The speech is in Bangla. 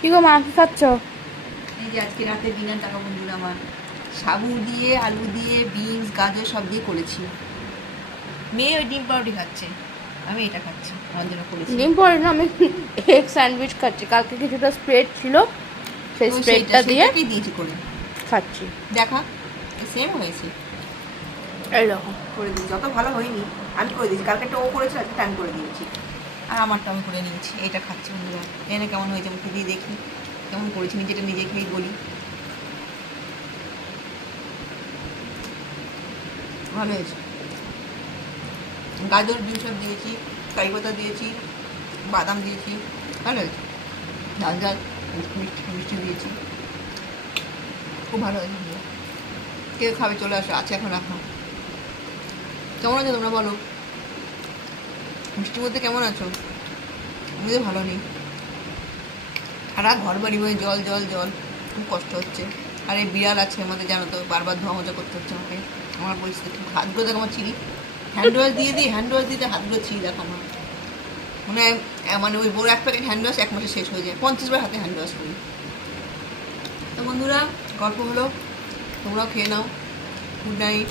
কি গো মা, কি খাচ্ছ? এই যে আজকে রাতে ডিনার টাকা বন্ধুরা আমার সাবু দিয়ে আলু দিয়ে বিনস গাজর সব দিয়ে করেছি। মেয়ে ওই ডিম পাউরুটি খাচ্ছে, আমি এটা খাচ্ছি, আমার জন্য করেছি। ডিম পরে না, আমি এগ স্যান্ডউইচ খাচ্ছি। কালকে কিছুটা স্প্রেড ছিল, সেই তো স্প্রেডটা দিয়ে সেইটাকেই দিয়েছি করে। খাচ্ছি। দেখা সেম হয়েছে। এই দেখো। করে দিই, যত ভালো হয়নি আমি করে দিয়েছি। কালকে একটা ও করেছে, আজকে আমি করে দিয়েছি, আর আমারটা আমি করে নিয়েছি। এইটা খাচ্ছি বন্ধুরা, এনে কেমন হয়েছে মুখে দিয়ে দেখি কেমন করেছি, নিজেটা নিজে খেয়েই বলি। ভালো হয়েছে। গাজর বিন সব দিয়েছি, কারি পাতা দিয়েছি, বাদাম দিয়েছি, ভালো হয়েছে। ঝাল ঝাল মিষ্টি মিষ্টি দিয়েছি, খুব ভালো হয়েছে। কেউ খাবে চলে আসো, আছে এখন রাখো। কেমন আছো তোমরা বলো, মিষ্টির মধ্যে কেমন আছো? আমি তো ভালো নেই, সারা ঘর বাড়ি হয়ে জল জল জল, খুব কষ্ট হচ্ছে। আর এই বিড়াল আছে আমাদের, জানো তো, বারবার ধোয়া মোজা করতে হচ্ছে আমাকে। আমার পরিস্থিতি, হাতগুলো দেখো আমার চিড়ি, হ্যান্ড ওয়াশ দিয়ে দিই, হ্যান্ড ওয়াশ দিতে হাতগুলো চিড়ি দেখো আমার। মানে মানে ওই বড় এক প্যাকেট হ্যান্ড ওয়াশ এক মাসে শেষ হয়ে যায়, 50 বার হাতে হ্যান্ড ওয়াশ করি। তো বন্ধুরা, গল্প হলো, তোমরাও খেয়ে নাও। Good night.